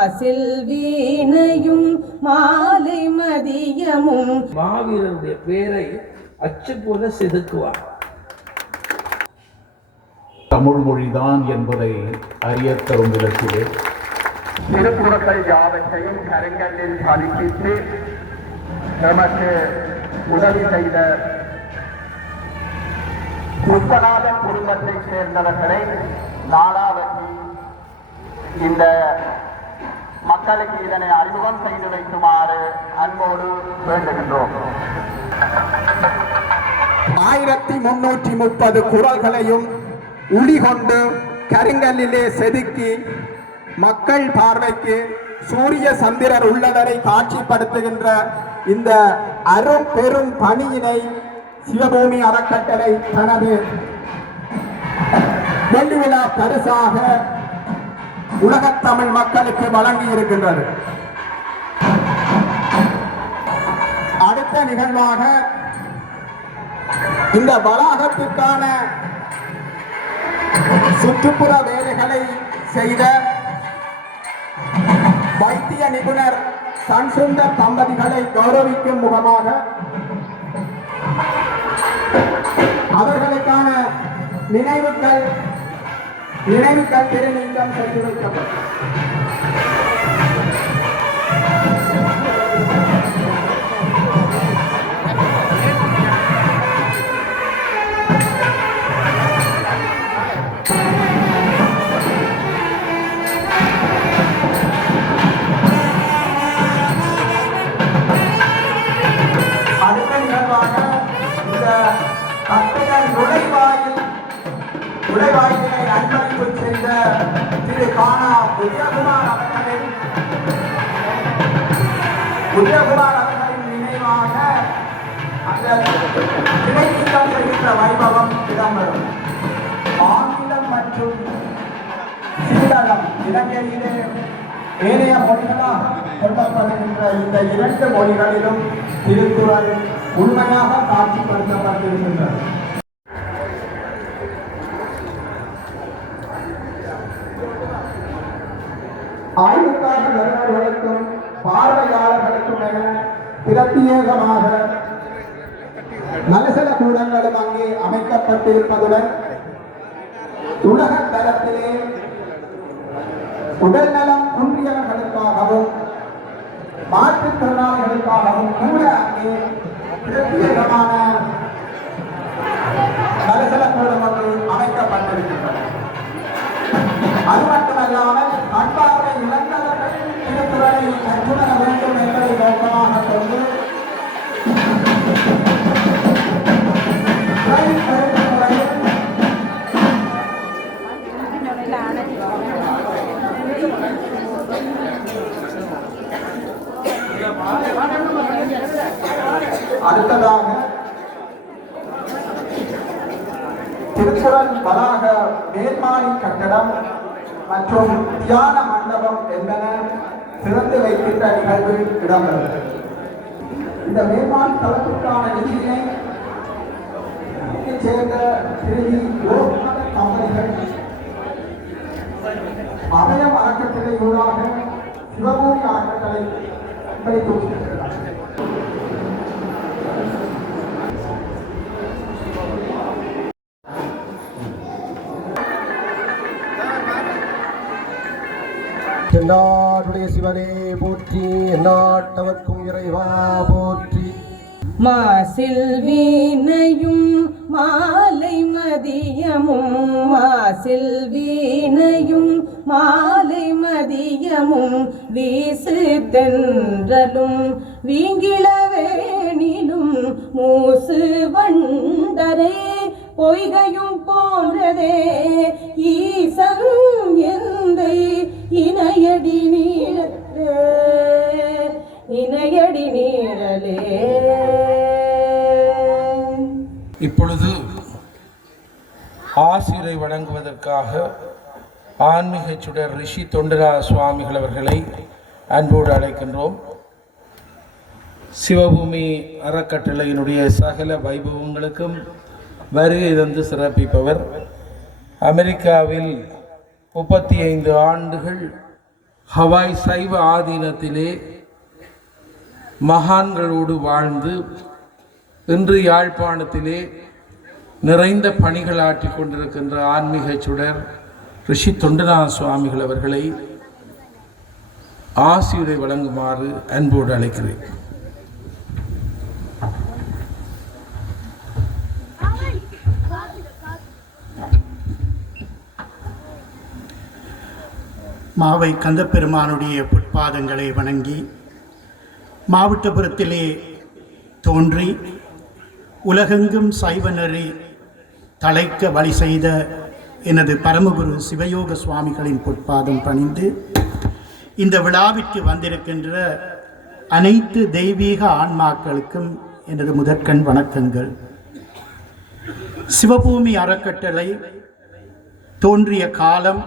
மாசில் வீணையும் மாலை மதியமும் மாவீரருடைய பேரை அச்சு போல செதுக்குவார். தமிழ் மொழிதான் என்பதை அறிய தரும் விதத்திலே திருக்குறள் யாவற்றையும் கருங்கல்லில் பதிப்பித்து நமக்கு உதவி செய்த முப்பநாதன் குடும்பத்தை சேர்ந்தவர்களை நாளாவற்றி இந்த மக்களுக்கு இதனை அறிமுகம் செய்து வைக்குமாறு அன்போடு வேண்டுகின்றோம். 1330 குறள்களையும் உளிகொண்டு கருங்கல்லிலே செதுக்கி மக்கள் பார்வைக்கு சூரிய சந்திரர் உள்ளவரை காட்சிப்படுத்துகின்ற இந்த அரும் பெரும் பணியினை சிவபூமி அறக்கட்டளை தனது வெள்ளி விழா பரிசாக உலகத் தமிழ் மக்களுக்கு வழங்கி இருக்கின்றது. அடுத்த நிகழ்வாக இந்த வளாகத்திற்கான சுற்றுப்புற வேலைகளை செய்த வைத்திய நிபுணர் சன்சுந்தர் தம்பதிகளை கௌரவிக்கும் முகமாக அவர்களுக்கான நினைவுகள் திருநீக்கம் செய்து வைக்கப்பட்டது. நுழைவாயிலை அன்பளிப்பு செய்த திரு கானா உதயகுமார் அவர்களின் நினைவாக அந்த திணைநீக்கம் செய்கின்ற வைபவம் இடம்பெறும். ஆங்கிலம் மற்றும் சீரகம் இலங்கையிலே ஏனைய மொழிகளாக சொல்லப்படுகின்ற இந்த 2 மொழிகளிலும் திருக்குறள் உண்மையாக காட்சிப்படுத்தப்பட்டிருக்கின்றது. ஆய்வுக்காக வருபவர்களுக்கும் பார்வையாளர்களுக்கும் என பிரத்யேகமாக நலசல கூடங்களும் அங்கே அமைக்கப்பட்டிருப்பதுடன் உலக தரத்திலே உடல்நலம் குன்றியவர்களுக்காகவும் மாற்றுத்திறனாளிகளுக்காகவும் கூட அங்கே பிரத்யேகமான நலசல கூடம் ஒன்று அமைக்கப்பட்டிருக்கின்றன. அது மட்டுமல்லாமல் அன்பார்வை இழந்தவர்கள் திருக்குறளை கற்றுணர வேண்டும் என்பதை நோக்கமாக கொண்டு அடுத்ததாக திருக்குறள் வளாக மேல்மாடி கட்டடம் மற்றும் தியான மண்டபம் என்பன திறந்து வைக்கின்ற நிகழ்வு இடம்பெறும். இந்த மேம்பாட்டு தளத்திற்கான நிதியினை சேர்ந்த திருவி கம்பெனிகள் அபயம் அறக்கட்டளை ஊடாக சிவபூமி அறக்கட்டளை அன்பளித்துள்ளார். எந்நாட்டுடைய சிவனே போற்றி, எந்நாட்டவர்க்கும் இறைவா போற்றி. மாசில் வீணையும் மாலை மதியமும் மாசில் வீணையும் மாலை மதியமும் வீசு தென்றலும் வீங்கிளவேணிலும் மூசு வண்டரே பொய்கையும் போன்றதே ஈசன் எந்தை இணையடி நீழலே. இப்பொழுது ஆசிரை வழங்குவதற்காக ஆன்மீக சுடர் ரிஷி தொண்டரா சுவாமிகள் அவர்களை அன்போடு அழைக்கின்றோம். சிவபூமி அறக்கட்டளையினுடைய சகல வைபவங்களுக்கும் வருகை தந்து சிறப்பிப்பவர். அமெரிக்காவில் 35 ஆண்டுகள் ஹவாய் சைவ ஆதீனத்திலே மகான்களோடு வாழ்ந்து இன்று யாழ்ப்பாணத்திலே நிறைந்த பணிகளாற்றி கொண்டிருக்கின்ற ஆன்மீக சுடர் ரிஷி தொண்டநாத சுவாமிகள் அவர்களை ஆசியுரை வழங்குமாறு அன்போடு அழைக்கிறேன். மாவை கந்தப்பெருமானுடைய பொற்பாதங்களை வணங்கி மாவட்டபுரத்திலே தோன்றி உலகெங்கும் சைவநெறி தழைக்க வழி செய்த எனது பரமகுரு சிவயோக சுவாமிகளின் பொற்பாதம் பணிந்து இந்த விழாவிற்கு வந்திருக்கின்ற அனைத்து தெய்வீக ஆன்மாக்களுக்கும் எனது முதற்கண் வணக்கங்கள். சிவபூமி அறக்கட்டளை தோன்றிய காலம்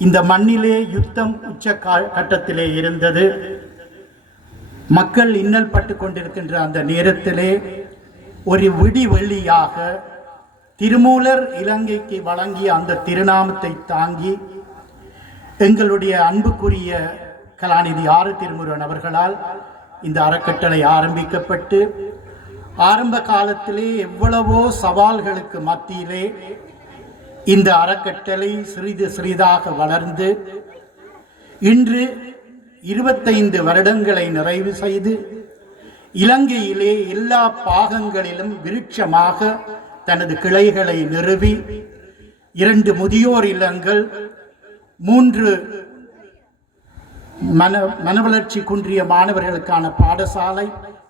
இந்த மண்ணிலே யுத்தம் உச்ச கட்டத்திலே இருந்தது. மக்கள் இன்னல் பட்டு கொண்டிருக்கின்ற அந்த நேரத்திலே ஒரு விடிவெள்ளியாக திருமூலர் இலங்கைக்கு வழங்கிய அந்த திருநாமத்தை தாங்கி எங்களுடைய அன்புக்குரிய கலாநிதி ஆறு திருமுருகன் அவர்களால் இந்த அறக்கட்டளை ஆரம்பிக்கப்பட்டு ஆரம்ப காலத்திலே எவ்வளவோ சவால்களுக்கு மத்தியிலே இந்த அறக்கட்டளை சிறிது சிறிதாக வளர்ந்து இன்று 25 வருடங்களை நிறைவு செய்து இலங்கையிலே எல்லா பாகங்களிலும் விருட்சமாக தனது கிளைகளை நிறுவி 2 முதியோர் இல்லங்கள், 3 மனவளர்ச்சி குன்றிய மாணவர்களுக்கான பாடசாலை,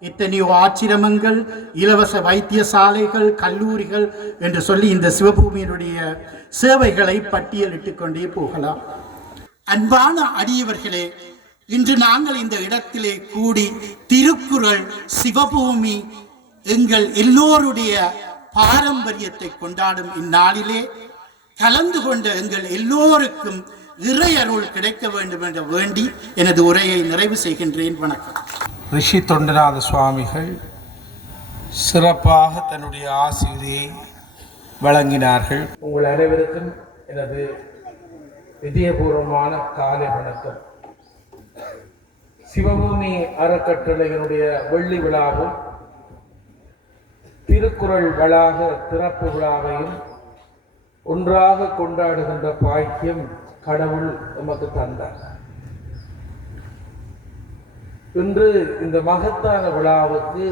எத்தனையோ ஆச்சிரமங்கள், இலவச வைத்தியசாலைகள், கல்லூரிகள் என்று சொல்லி இந்த சிவபூமியினுடைய சேவைகளை பட்டியலிட்டுக் கொண்டே போகலாம். அன்பான அடியவர்களே, இன்று நாங்கள் இந்த இடத்திலே கூடி திருக்குறள், சிவபூமி, எங்கள் எல்லோருடைய பாரம்பரியத்தை கொண்டாடும் இந்நாளிலே கலந்து கொண்ட எங்கள் எல்லோருக்கும் இறை அருள் கிடைக்க வேண்டும் என்று வேண்டி எனது உரையை நிறைவு செய்கின்றேன். வணக்கம். ரிஷி தொண்டநாத சுவாமிகள் சிறப்பாக தன்னுடைய ஆசிரியை வழங்கினார்கள். உங்கள் அனைவருக்கும் எனது இதயபூர்வமான காலை வணக்கம். சிவபூமி அறக்கட்டளையினுடைய வெள்ளி விழாவும் திருக்குறள் வளாக திறப்பு விழாவையும் ஒன்றாக கொண்டாடுகின்ற பாக்கியம் கடவுள் நமக்கு தந்தார். இன்று இந்த மகத்தான விழாவுக்கு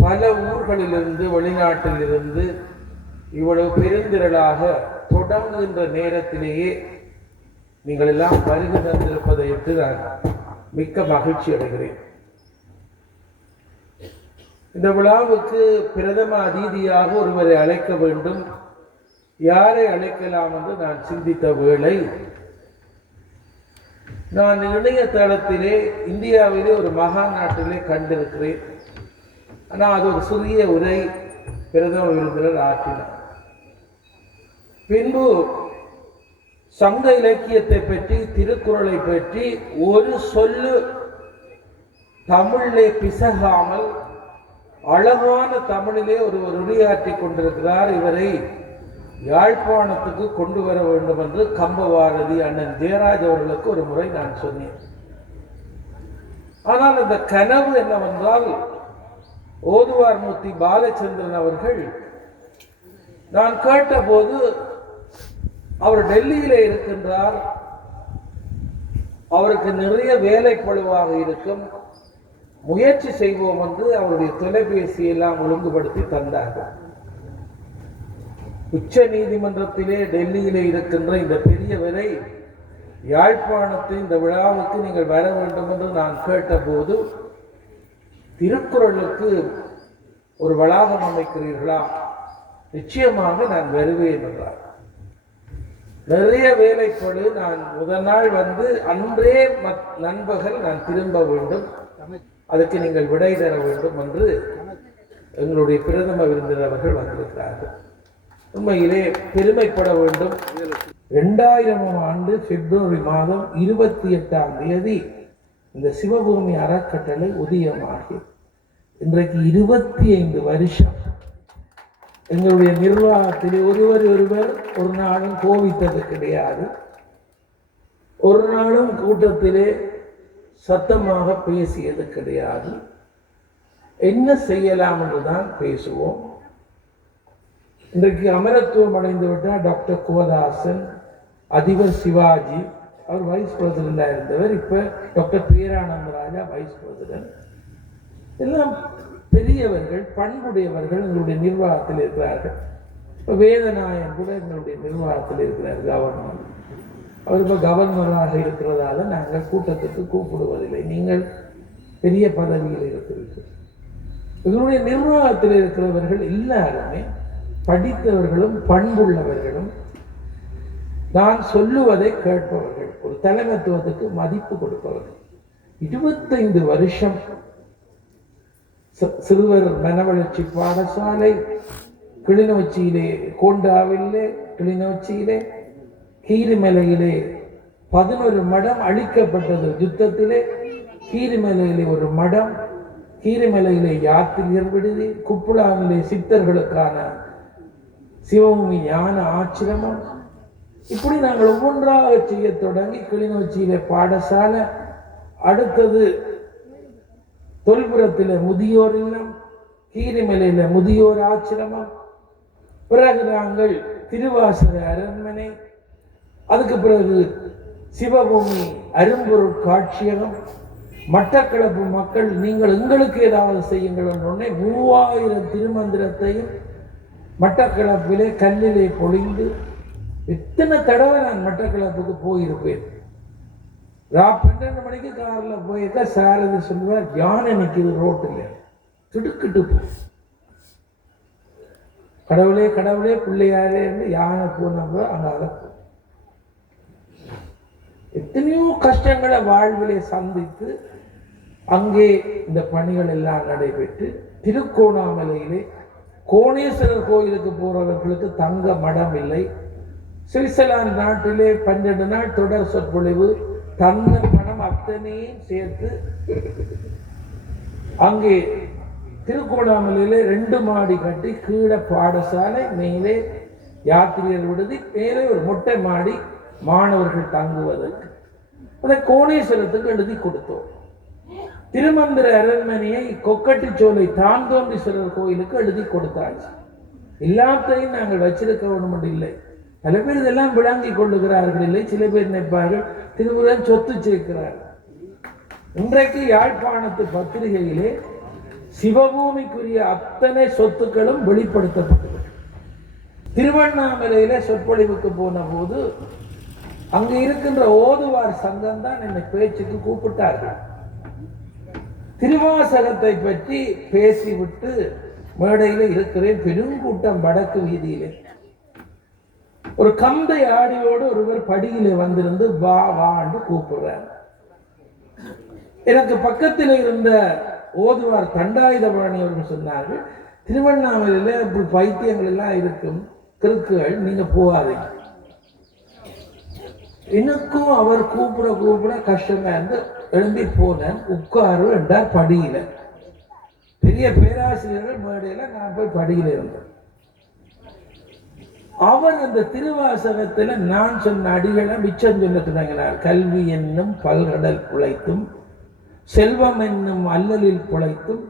பல ஊர்களிலிருந்து, வெளிநாட்டிலிருந்து இவ்வளவு பெருந்திரளாக தொடங்குகின்ற நேரத்திலேயே நீங்கள் எல்லாம் வருகை தந்திருப்பதை இட்டு நான் மிக்க மகிழ்ச்சி அடைகிறேன். இந்த விழாவுக்கு பிரதம அதிதியாக ஒருவரை அழைக்க வேண்டும். யாரை அழைக்கலாம் என்று நான் சிந்தித்த வேளை, நான் இணையதளத்திலே இந்தியாவிலே ஒரு மகாநாட்டிலே கண்டிருக்கிறேன். ஆனால் அது ஒரு சிறிய உரை பிரதம விருந்தினர் ஆற்றினார். பின்பு சங்க இலக்கியத்தை பற்றி, திருக்குறளை பற்றி ஒரு சொல்லு தமிழிலே பிசகாமல் அழகான தமிழிலே ஒருவர் உரையாற்றி கொண்டிருக்கிறார். இவரை யாழ்ப்பாணத்துக்கு கொண்டு வர வேண்டும் என்று கம்பவாரதி அண்ணன் ஜெயராஜ் அவர்களுக்கு ஒரு முறை நான் சொன்னேன். ஆனால் அந்த கனவு என்னவென்றால், ஓதுவார் மூர்த்தி பாலச்சந்திரன் அவர்கள், நான் கேட்டபோது அவர் டெல்லியிலே இருக்கின்றார், அவருக்கு நிறைய வேலைப்பளுவாக இருக்கும், முயற்சி செய்வோம் என்று அவருடைய தொலைபேசியெல்லாம் ஒழுங்குபடுத்தி தந்தார்கள். உச்ச நீதிமன்றத்திலே டெல்லியிலே இருக்கின்ற இந்த பெரியவரை யாழ்ப்பாணத்தில் இந்த விழாவுக்கு நீங்கள் வர வேண்டும் என்று நான் கேட்டபோது, திருக்குறளுக்கு ஒரு வளாகம் அமைக்கிறீர்களா? நிச்சயமாக நான் வருவேன் என்றார். நிறைய வேலைப்படு, நான் முதல் நாள் வந்து அன்றே நண்பகல் நான் திரும்ப வேண்டும், அதுக்கு நீங்கள் விடை தர வேண்டும் என்று எங்களுடைய பிரதம விருந்தினர் அவர்கள் வந்திருக்கிறார்கள். உண்மையிலே பெருமைப்பட வேண்டும். 2000ஆம் ஆண்டு பிப்ரவரி மாதம் 28ஆம் தேதி இந்த சிவபூமி அறக்கட்டளை உதயமாகி இன்றைக்கு 25 வருஷம் எங்களுடைய நிர்வாகத்தில் ஒருவர் ஒரு நாளும் கோபித்தது கிடையாது. ஒரு நாளும் கூட்டத்திலே சத்தமாக பேசியது கிடையாது. என்ன செய்யலாம் என்றுதான் பேசுவோம். இன்றைக்கு அமரத்துவம் அடைந்து விட்டார் டாக்டர் குவதாசன், அதிபர் சிவாஜி, அவர் வைஸ் பிரசிடண்டாக இருந்தவர். இப்போ டாக்டர் பேரானந்த ராஜா வைஸ் பிரசிடென்ட். எல்லாம் பெரியவர்கள், பண்புடையவர்கள் எங்களுடைய நிர்வாகத்தில் இருக்கிறார்கள். இப்போ வேதநாயன் கூட எங்களுடைய நிர்வாகத்தில் இருக்கிறார், கவர்னர். அவர் இப்போ கவர்னராக இருக்கிறதால நாங்கள் கூட்டத்துக்கு கூப்பிடுவதில்லை. நீங்கள் பெரிய பதவியில் இருக்கிறீர்கள். எங்களுடைய நிர்வாகத்தில் இருக்கிறவர்கள் எல்லாருமே படித்தவர்களும் பண்புள்ளவர்களும், நான் சொல்லுவதை கேட்பவர்கள், ஒரு தலைமைத்துவத்துக்கு மதிப்பு கொடுப்பவர்கள். 25 வருஷம் சிறுவர் மனவளர்ச்சி பாடசாலை கிளிநொச்சியிலே, கோண்டாவிலே, கிளிநொச்சியிலே, கீரிமலையிலே 11 மடம் அழிக்கப்பட்டது யுத்தத்திலே. கீரிமலையிலே ஒரு மடம், கீரிமலையிலே யாத்திரியர் விடுதி, குப்புளாவிலே சித்தர்களுக்கான சிவபூமி ஞான ஆச்சிரமம். இப்படி நாங்கள் ஒவ்வொன்றாக செய்ய தொடங்கி கிளிநொச்சியிலே பாடசாலை, அடுத்தது தொல்புரத்திலே முதியோர் இல்லம், கீரிமலையில முதியோர் ஆச்சிரமம், பிறகு நாங்கள் திருவாசக அரண்மனை, அதுக்கு பிறகு சிவபூமி அரும்பொருள் காட்சியகம். மட்டக்களப்பு மக்கள் நீங்கள் எங்களுக்கு ஏதாவது செய்யுங்கள் உடனே 3000 திருமந்திரத்தையும் மட்டக்களப்பிலே கல்லிலே பொழிந்து, எத்தனை தடவை நான் மட்டக்களப்புக்கு போயிருப்பேன். 12 மணிக்கு காரில் போயிருக்க சாரதி சொல்லுவார், யானை நிற்கிது ரோட்டில், திடுக்கிட்டு போ. கடவுளே கடவுளே பிள்ளையாரே என்று யானை போனப்போ அங்கே எத்தனையோ கஷ்டங்களை வாழ்விலே சந்தித்து அங்கே இந்த பணிகள் எல்லாம் நடைபெற்று, திருக்கோணாமலையிலே கோணேஸ்வரர் கோயிலுக்கு போறவர்களுக்கு தங்க மடம் இல்லை. சுவிட்சர்லாந்து நாட்டிலே 12 நாள் தொடர் சொற்பொழிவு, தந்த பணம் அத்தனையும் சேர்த்து அங்கே திருக்கோணாமலையிலே 2 மாடி கட்டி, கீழே பாடசாலை, மேலே யாத்திரியர் விடுதி, மேலே ஒரு மொட்டை மாடி மாணவர்கள் தங்குவதற்கு. அதை கோணேஸ்வரத்துக்கு எழுதி கொடுத்தோம். திருமந்திர அரண்மனையை கொக்கட்டிச்சோலை தான்தோன்றீஸ்வரர் கோயிலுக்கு எழுதி கொடுத்தாச்சு. எல்லாத்தையும் நாங்கள் வச்சிருக்க வேண்டும் இல்லை. பல பேர் இதெல்லாம் விளங்கி கொள்ளுகிறார்கள் இல்லை. சில பேர் நினைப்பார்கள் திருமுருகன் சொத்து சேர்க்கிறார்கள். இன்றைக்கு யாழ்ப்பாணத்து பத்திரிகையிலே சிவபூமிக்குரிய அத்தனை சொத்துக்களும் வெளிப்படுத்தப்பட்டது. திருவண்ணாமலையில சொற்பொழிவுக்கு போன போது அங்கு இருக்கின்ற ஓதுவார் சங்கம் தான் என்னை பேச்சுக்கு கூப்பிட்டார்கள். திருவாசகத்தை பற்றி பேசிவிட்டு மேடையில இருக்கிறேன். பெருங்கூட்டம் வடக்கு வீதியிலே. ஒரு கந்தை ஆடியோடு ஒருவர் படியிலே வந்திருந்து வா வான்னு கூப்பிடுறார். எனக்கு பக்கத்தில் இருந்த ஓதுவார் தண்டாயுதபாணி அவர்கள் சொன்னார்கள், திருவண்ணாமலையில இப்படி பைத்தியங்கள் எல்லாம் இருக்கும், கிறுக்குகள், நீங்க போகாதீங்க. எனக்கும் அவர் கூப்பிட கஷ்டமா இருந்து எழும்பி போனேன். உட்காரு என்றார் படியில. பெரிய பேராசிரியர்கள் மேடையில, நான் போய் படியில இருந்தேன். அவர் அந்த திருவாசகத்துல நான் சொன்ன அடிகளை மிச்சம் சொல்ல தொடங்கினார். கல்வி என்னும் பல்கடல் புழைத்தும், செல்வம் என்னும் அல்லலில் புழைத்தும்,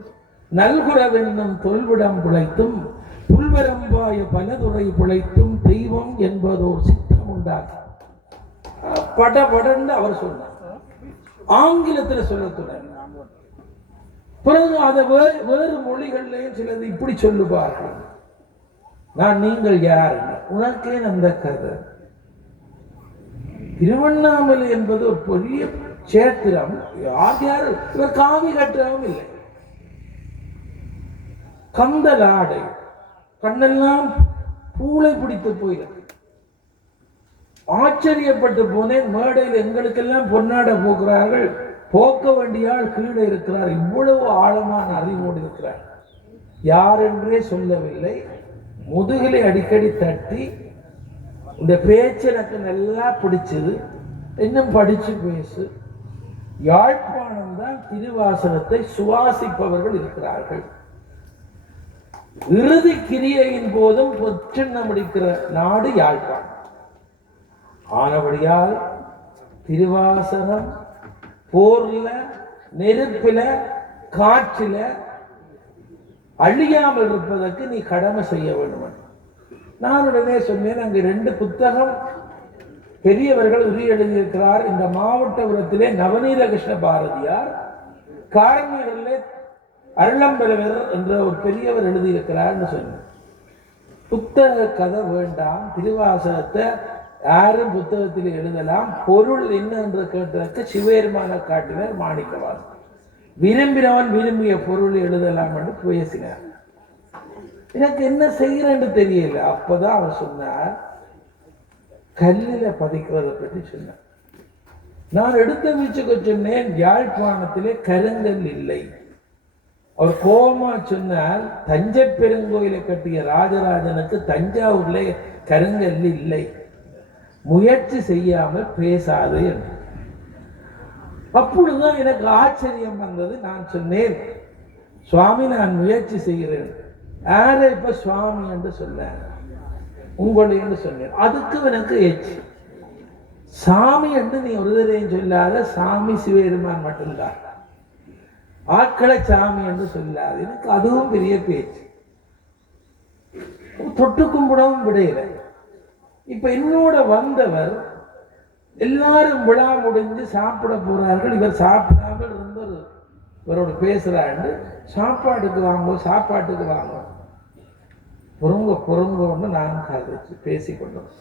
நல்குறவென்னும் தொல்விடம் புழைத்தும், புல்வரம்பாய பலதுறை புழைத்தும், தெய்வம் என்பதோர் சித்தம் உண்டாகும். படபடன்னு அவர் சொன்னார். ஆங்கிலத்தில் சொல்ல தொடங்கினார். பிறகு அதை வேறு மொழிகள்லையும் சிலது இப்படி சொல்லுவார்கள். நான் நீங்கள் யார், உனக்கே அந்த கதை. திருவண்ணாமலை என்பது ஒரு பெரிய சேத்திரம். யார் இவர் காவி கட்டவும் இல்லை. கந்தல் ஆடை, கண்ணெல்லாம் பூளை பிடித்து போயிருக்கு. ஆச்சரியப்பட்டு போனேன். மேடையில் எங்களுக்கெல்லாம் பொன்னாட போக்குறார்கள். போக்க வேண்டிய ஆள் கீழே இருக்கிறார். இவ்வளவு ஆழமான அறிவோடு இருக்கிறார். யார் என்றே சொல்லவில்லை. முதுகிலை அடிக்கடி தட்டி, இந்த பேச்சு எனக்கு நல்லா பிடிச்சது, இன்னும் படிச்சு பேசு. யாழ்ப்பாணம் தான் திருவாசகத்தை சுவாசிப்பவர்கள் இருக்கிறார்கள். இறுதி கிரியையின் போதும் பொற்றிண்ணம் முடிக்கிற நாடு யாழ்ப்பாணம். ஆனபடியால் திருவாசகம் போர்ல, நெருப்பில, காற்றில அழியாமல் இருப்பதற்கு நீ கடமை செய்ய வேண்டும். நான் உடனே சொன்னேன், அங்கு 2 புத்தகம் பெரியவர்கள் உரி எழுதியிருக்கிறார். இந்த மாவட்டபுரத்திலே நவநீத கிருஷ்ண பாரதியார், காரணிகளிலே அருளம்பலவர் என்ற ஒரு பெரியவர் எழுதியிருக்கிறார் சொன்னார். புத்தக கதை வேண்டாம், திருவாசகத்தை யாரும் புத்தகத்தில் எழுதலாம், பொருள் என்ன என்று கேட்டதற்கு சிவபெருமான காட்டினர் மாணிக்கவாசகர். விரும்பினவன் விரும்பிய பொருள் எழுதலாம் என்று பேசினார். எனக்கு என்ன செய்யறேன்னு தெரியல. அப்பதான் அவர் சொன்னார், கல்லில பதிக்கிறத பற்றி சொன்னார். நான் எடுத்த வீச்சுக்கு சொன்னேன், யாழ்ப்பாணத்திலே கருங்கல் இல்லை. அவர் கோபமா சொன்னார், தஞ்சை பெருங்கோயிலை கட்டிய ராஜராஜனுக்கு தஞ்சாவூர்ல கருங்கல் இல்லை, முயற்சி செய்யாமல் பேசாது என்று. அப்பொழுதுதான் எனக்கு ஆச்சரியம் வந்தது. நான் சொன்னேன், சுவாமி நான் முயற்சி செய்கிறேன். யார இப்ப சுவாமி என்று சொன்னார், உங்களை என்று சொன்னேன். அதுக்கு எனக்கு ஏச்சு, சாமி என்று நீ ஒரு தரையும் சொல்லாத, சாமி சிவபெருமான் மட்டும்தான், ஆட்களை சாமி என்று சொல்லாது. எனக்கு அதுவும் பெரிய பேச்சு. தொட்டு கும்பிடவும் விடையில. இப்ப என்னோட வந்தவர் எல்லாரும் விழா முடிஞ்சு சாப்பிட போறார்கள், இவர் சாப்பிடாமல் இருந்தவர் இவரோட பேசுறாரு, சாப்பாட்டுக்கு வாங்க, சாப்பாட்டுக்கு வாங்க, பொறுங்கன்னு நான் கதைச்சு பேசிக்கொண்டோம்.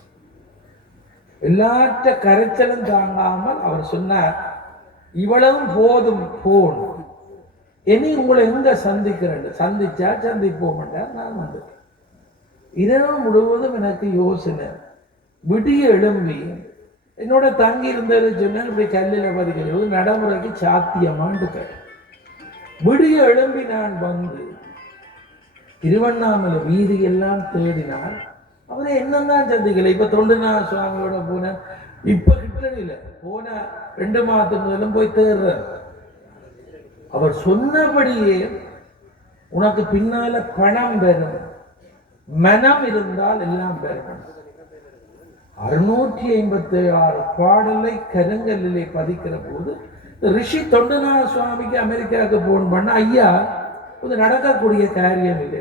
எல்லாற்ற கரைச்சலும் தாங்காமல் அவர் சொன்னார், இவ்வளவும் போதும் போன், இனி உங்களை எங்க சந்திக்கிறேன், சந்திச்சா சந்திப்போம். நான் வந்துட்டேன். இரவு முழுவதும் எனக்கு யோசனை. விடிய எழும்பி என்னோட தங்கி இருந்தது சொன்னால் இப்படி கல்லில் பதிக்கிறது நடைமுறைக்கு சாத்தியமாண்டு கேட்டேன். விடிய எழும்பி நான் வந்து திருவண்ணாமலை வீதியெல்லாம் தேடினால் அவரை என்னதான் சந்திக்கல. இப்ப தொண்டுநாத சுவாமியோட போன, இப்ப கிட்டடியில போன 2 மாதத்துக்கு முதலும் போய் தேடுற. அவர் சொன்னபடியே உனக்கு பின்னால பணம் பெறும், மனம் இருந்தால் எல்லாம் பெறும். 656 பாடலை கருங்கல்லிலே பதிக்கிற போது ரிஷி தொண்டுநாத சுவாமிக்கு அமெரிக்காவுக்கு போன் பண்ண, ஐயா இது நடக்கக்கூடிய காரியம் இல்லை,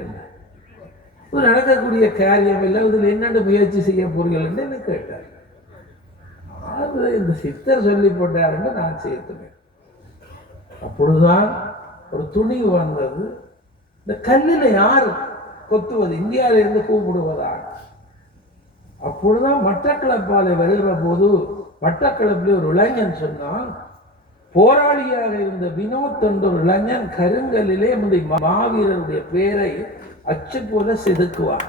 இது நடக்கக்கூடிய காரியம் இல்லை, இதில் என்னென்னு முயற்சி செய்ய போறீர்கள் என்று கேட்டார். அது இந்த சித்தர் சொல்லி போட்டாருன்னு நான் சேர்த்துனேன். அப்பொழுதுதான் ஒரு துணிவு வந்தது. இந்த கல்லில் யார் கொத்துவது, இந்தியாவிலிருந்து கூப்பிடுவதா? அப்பொழுதுதான் மட்டக்களப்பாலை வருகிற போது மட்டக்களப்பில் ஒரு இளைஞன் சொன்னான், போராளியாக இருந்த வினோத் என்ற ஒரு இளைஞன் கருங்கல்லிலே மாவீரருடைய பேரை அச்சு போல செதுக்குவான்.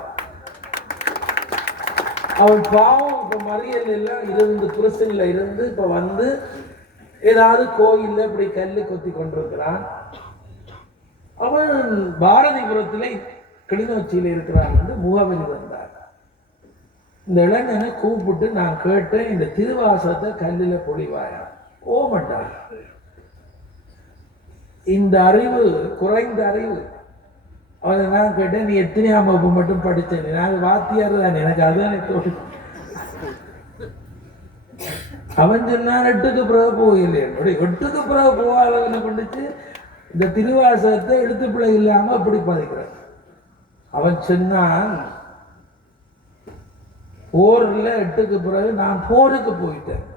அவன் பாவம் இப்ப மறியல் எல்லாம் இருந்து புருஷன்ல இருந்து இப்ப வந்து ஏதாவது கோயில்ல இப்படி கல்லு கொத்தி கொண்டிருக்கிறான். அவன் பாரதிபுரத்திலே கிளிநொச்சியில இருக்கிறான் என்று முகவரி வந்தார். இந்த இளைஞனை கூப்பிட்டு நான் கேட்டேன், இந்த திருவாசகத்தை கல்லில பொழிவாயா? ஓமட்டார். இந்த அறிவு குறைந்த அறிவு. அவனை நான் கேட்டேன், நீ எத்தனையாம் வகுப்பு மட்டும் படிச்சேன்? நான் வாத்தியார் தான், எனக்கு அதுதான் தோணும். அவன் சொன்னான் 8க்கு பிறகு போகல. 8க்கு பிறகு போகாதவனை கொண்டுச்சு இந்த திருவாசகத்தை எழுத்து பிழை இல்லாம அப்படி பதிக்கிறான். அவன் சொன்னான், போர்ல 8க்கு பிறகு நான் போருக்கு போயிட்டேன்.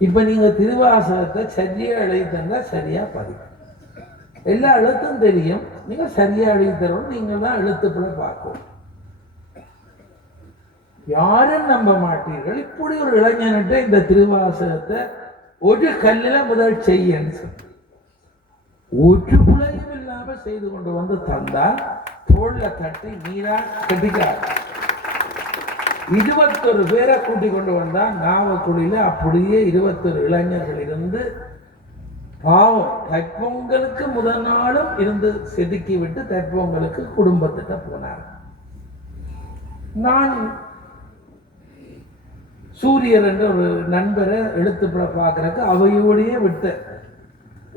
இப்ப நீங்க திருவாசகத்தை சரியா எழுதி தந்தா சரியா பதிக்கும். எல்லா எழுத்தும் தெரியும், நீங்க சரியா எழுதி தரணும், நீங்க தான் எழுத்துக்களை பார்க்கணும். யாரும் நம்ப மாட்டீர்கள். இப்படி ஒரு இளைஞன்கிட்ட இந்த திருவாசகத்தை ஒரு கல்லில முதல் செய்யன்னு சொன்ன, ஒரு பிழையும் இல்லாம செய்து கொண்டு வந்து தந்தா தோல்ல தட்டி நீரா கட்டிக்காரு. 21 பேரை கூட்டி கொண்டு வந்தா நாவக்குடியில. அப்படியே 21 இளைஞர்கள் இருந்து பாவம் தைப்பொங்கலுக்கு முதல் நாளும் இருந்து செதுக்கி விட்டு தைப்பொங்கலுக்கு குடும்பத்திட்ட போனார். நான் சூரியர் என்ற ஒரு நண்பரை எழுத்து பிழை பார்க்கறதுக்கு அவையோடையே விட்டேன்.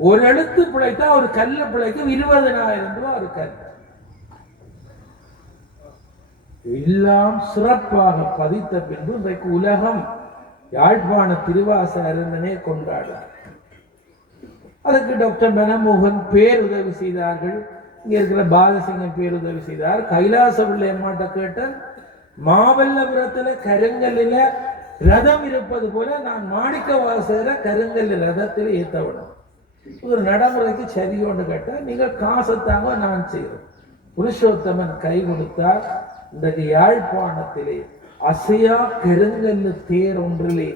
ஒரு எழுத்து பிழைத்தா ஒரு கல்ல பிழைக்கும் 20,000 ரூபாய் ஒரு கல். எல்லாம் சிறப்பாக பதித்த பின்பு இன்றைக்கு உலகம் யாழ்ப்பாண திருவாச அரங்கனே கொண்டாடார். அதுக்கு டாக்டர் மனமோகன் பேருதவி செய்தார்கள். இங்க இருக்கிற பாலசிங்கம் பேருதவி செய்தார். கைலாச பிள்ளை அம்மாட்ட கேட்டேன், மாமல்லபுரத்துல கருங்கல்லில ரதம் இருப்பது போல நான் மாணிக்க வாசகரை கருங்கல் ரதத்தில் ஏற்றவிடும். ஒரு நடைமுறைக்கு சரியொன்று கேட்டால் நீங்கள் காசத்தாங்க நான் செய்கிறேன். புருஷோத்தமன் கை கொடுத்தார். இன்றைக்கு யாழ்ப்பாணத்திலே அசையா கருங்கல்லு தேர் ஒன்றிலே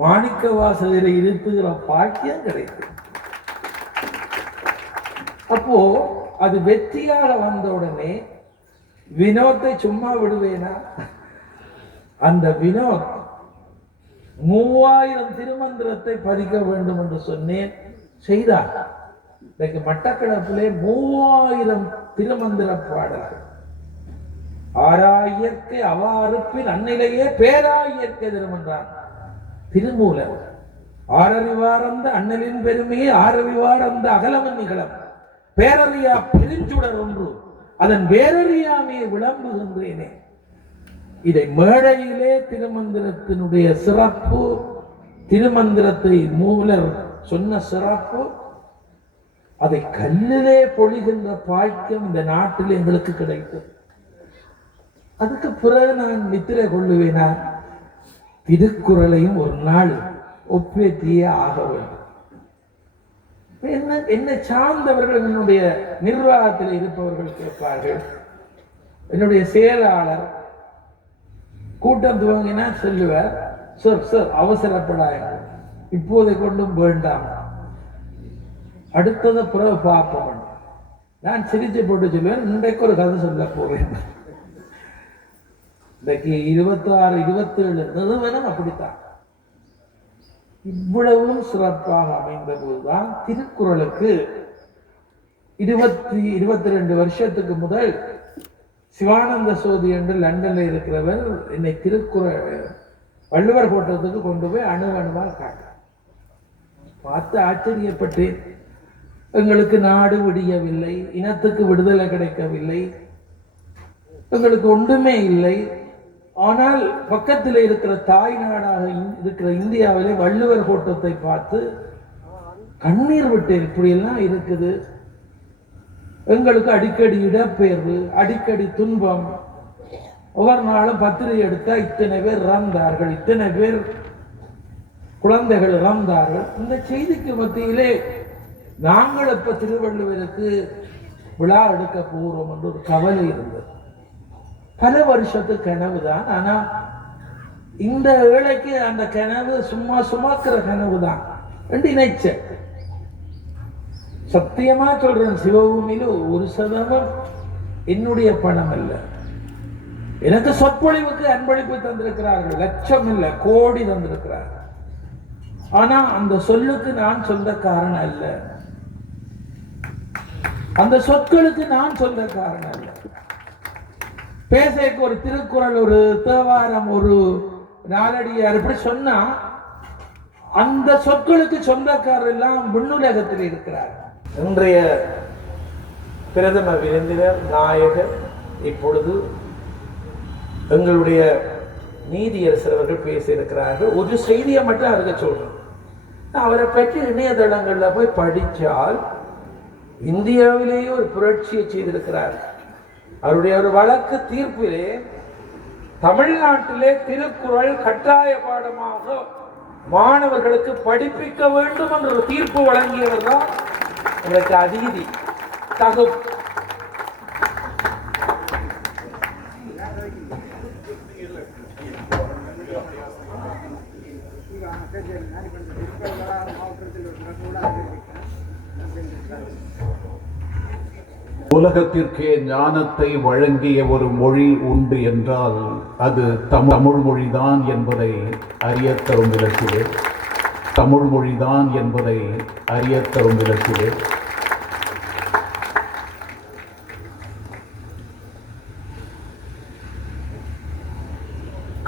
மாணிக்க வாசகரை இருத்துகிற பாக்கியம் கிடைக்கும். அப்போ அது வெற்றியாக வந்த உடனே வினோத்தை சும்மா விடுவேனா? அந்த வினோத் 3000 திருமந்திரத்தை பதிக்க வேண்டும் என்று சொன்னேன், செய்தார். இன்றைக்கு மட்டக்களப்பிலே 3000 திருமந்திர பாடல்கள். ஆறாயிரத்தை அவாறுப்பின் அந்நிலையே பேராயிரத்தை திருமன்றான் திருமூலர். ஆறறிவார்ந்த அண்ணலின் பெருமையே ஆறறிவார்ந்த அகலமன் நிகழம் பேரறியா பெருஞ்சுடர் ஒன்று அதன் வேறறியாமையை விளம்புகின்றேனே. இதை மேடையிலே திருமந்திரத்தினுடைய சிறப்பு, திருமந்திரத்தை மூலர் சொன்ன சிறப்பு, அதை கல்லிலே பொழிகின்ற பாக்கியம் இந்த நாட்டில் எங்களுக்கு கிடைக்கும். அதுக்கு பிறகு நான் நித்திரை கொள்ளுவேனா? திருக்குறளையும் ஒரு நாள் ஒப்பேற்றியே ஆக வேண்டும். என்னை சார்ந்தவர்கள், என்னுடைய நிர்வாகத்தில் இருப்பவர்கள் கேட்பார்கள். என்னுடைய செயலாளர் கூட்டம் துவங்கினா சொல்லுவார், சார் சார் அவசரப்படாங்க, இப்போதை கொண்டும் வேண்டாம், அடுத்ததை பிறகு பார்ப்போம். நான் சிரிச்சு போட்டு சொல்லுவேன், இன்றைக்கு ஒரு கதை சொல்ல போவேன். இன்றைக்கு 26, 27 நிறுவனம் அப்படித்தான். இவ்வளவும் சிறப்பாக அமைந்த போதுதான் திருக்குறளுக்கு 22 வருஷத்துக்கு முதல் சிவானந்த சோதி என்று லண்டன்ல இருக்கிறவர் என்னை திருக்குறள் வள்ளுவர் கோட்டத்துக்கு கொண்டு போய் அணுவணுவாக காட்ட பார்த்து ஆச்சரியப்பட்டேன். எங்களுக்கு நாடு விடியவில்லை, இனத்துக்கு விடுதலை கிடைக்கவில்லை, எங்களுக்கு ஒன்றுமே இல்லை. ஆனால் பக்கத்தில் இருக்கிற தாய் நாடாக இருக்கிற இந்தியாவிலே வள்ளுவர் கோட்டத்தை பார்த்து கண்ணீர் விட்டேன். இப்படியெல்லாம் இருக்குது. எங்களுக்கு அடிக்கடி இடப்பெயர்வு, அடிக்கடி துன்பம். ஒவ்வொரு நாளும் பத்திரிகை எடுத்தா இத்தனை பேர் இறந்தார்கள், இத்தனை பேர் குழந்தைகள் இறந்தார்கள். இந்த செய்திக்கு மத்தியிலே நாங்கள் இப்ப திருவள்ளுவருக்கு விழா எடுக்க போகிறோம் என்று ஒரு கவலை இருந்தது. பல வருஷத்து கனவு தான். ஆனா இந்த வேளைக்கு அந்த கனவு சுமக்கிற கனவு தான் என்று நினைச்சேன். சத்தியமா சொல்றேன், சிவபூமியில 1% என்னுடைய பணம் அல்ல. எனக்கு சொற்பொழிவுக்கு அன்பளிப்பு தந்திருக்கிறார்கள், லட்சம் இல்ல கோடி தந்திருக்கிறார்கள். ஆனா அந்த சொல்லுக்கு நான் சொந்தக்காரன் அல்ல, அந்த சொற்களுக்கு நான் சொந்தக்காரன் அல்ல. பேசைக்கு ஒரு திருக்குறள், ஒரு தேவாரம், ஒரு நாலடியார் இப்படி சொன்னா அந்த சொற்களுக்கு சொந்தக்காரர் எல்லாம் விண்ணுலகத்தில் இருக்கிறார். இன்றைய பிரதம விருந்தினர் நாயகர் இப்பொழுது எங்களுடைய நீதியரசர் அவர்கள் பேசியிருக்கிறார்கள். ஒரு செய்தியை மட்டும் அதுக்கு சொல்றேன். அவரை பற்றி இணையதளங்கள்ல போய் படித்தால் இந்தியாவிலேயே ஒரு புரட்சியை செய்திருக்கிறார். அவருடைய ஒரு வழக்கு தீர்ப்பிலே தமிழ்நாட்டிலே திருக்குறள் கட்டாய பாடமாக மாணவர்களுக்கு படிப்பிக்க வேண்டும் என்ற ஒரு தீர்ப்பு வழங்கியவர் தான் எனக்கு அதிதி தகும். உலகத்திற்கே ஞானத்தை வழங்கிய ஒரு மொழி உண்டு என்றால் அது தமிழ் மொழிதான் என்பதை அறியத்தரும் விளக்கிலே. தமிழ் மொழிதான் என்பதை அறியத்தரும் விளக்கிலே.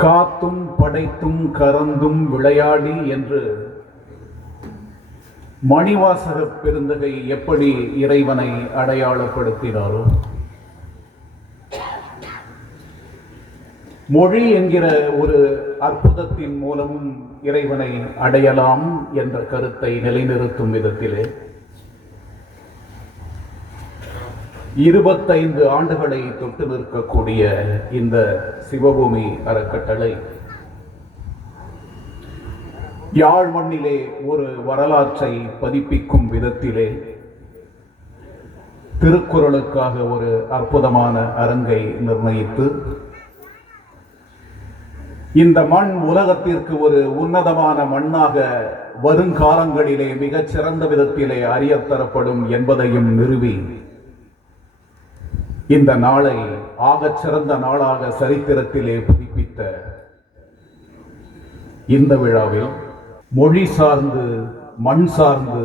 காத்தும் படைத்தும் கறந்தும் விளையாடி என்று மணிவாசக பெருந்தகை எப்படி இறைவனை அடையாளப்படுத்தினாரோ, மொழி என்கிற ஒரு அற்புதத்தின் மூலமும் இறைவனை அடையலாம் என்ற கருத்தை நிலைநிறுத்தும் விதத்திலே 25 ஆண்டுகளை தொட்டு நிற்கக்கூடிய இந்த சிவபூமி அறக்கட்டளை யாழ் மண்ணிலே ஒரு வரலாற்றை பதிப்பிக்கும் விதத்திலே திருக்குறளுக்காக ஒரு அற்புதமான அரங்கை நிர்ணயித்து இந்த மண் உலகத்திற்கு ஒரு உன்னதமான மண்ணாக வருங்காலங்களிலே மிகச் சிறந்த விதத்திலே அறியத்தரப்படும் என்பதையும் நிறுவி இந்த நாளை ஆகச் சிறந்த நாளாக சரித்திரத்திலே புதுப்பித்த இந்த விழாவில் மொழி சார்ந்து மண் சார்ந்து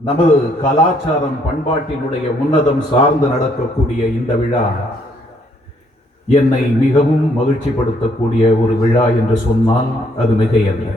நமது கலாச்சாரம் பண்பாட்டினுடைய உன்னதம் சார்ந்து நடக்கக்கூடிய இந்த விழா என்னை மிகவும் மகிழ்ச்சிப்படுத்தக்கூடிய ஒரு விழா என்று சொன்னால் அது மிகையல்ல.